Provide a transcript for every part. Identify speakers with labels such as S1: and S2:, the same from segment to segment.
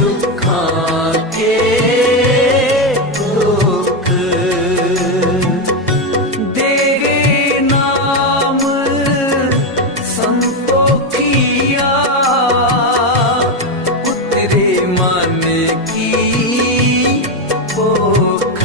S1: ਦੁਖਾਂ ਕੇ ਦੁੱਖ ਦੇਗੇ ਨਾਮ ਸੰਤੋਖੀਆ ਉਤਰੇ ਮਨ ਕੀ ਭੁੱਖ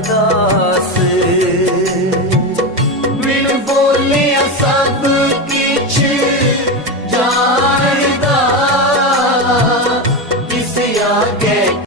S1: দর